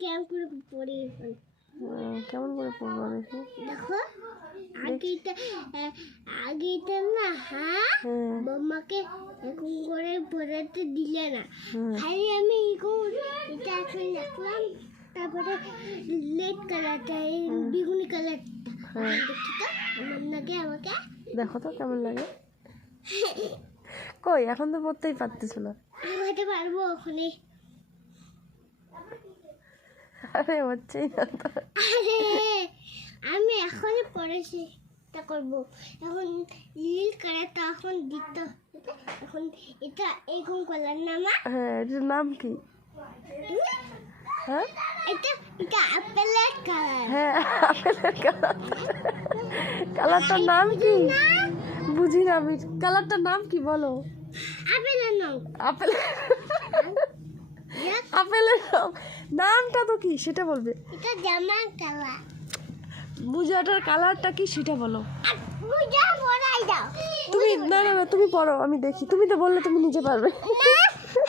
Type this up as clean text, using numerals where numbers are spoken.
কেমন করে পড়ি কেমন করে পড়বো দেখি। দেখো আগেটা না হ্যাঁ মাম্মাকে এরকম করে পড়াতে দিলে না খালি আমি এটা এখন দেখলাম তারপরে লেট কালারটা এই বেগুনি কালারটা দেখি তো মাম্মাকে আমাকে দেখো তো কেমন লাগে। কই এখন তো পড়তেই পারতেছো না। পড়তে পারবো ওখানে। আরে হচ্ছেই না তো। আরে আমি এখনই পড়েছি তা করবো এখন নীল কালারটা এখন দিতে এখন এটা এরকম কালার না মা। হ্যাঁ এটার নাম কি? হ্যাঁ এটা এটা আপেলের কালার। হ্যাঁ আপেলের কালার। কালারটার নাম কি বুঝি না আমি। কালারটার নাম কি বলো? আপেলের নাম আপেল। আপেলের নাম নামটা তো কি সেটা বলবে। এটা জামা কালার। বুঝাটার কালারটা কি সেটা বলো। বুঝা পড়াই দাও তুমি না না না তুমি পড়ো আমি দেখি। তুমি তো বললে তুমি নিজে পারবে। না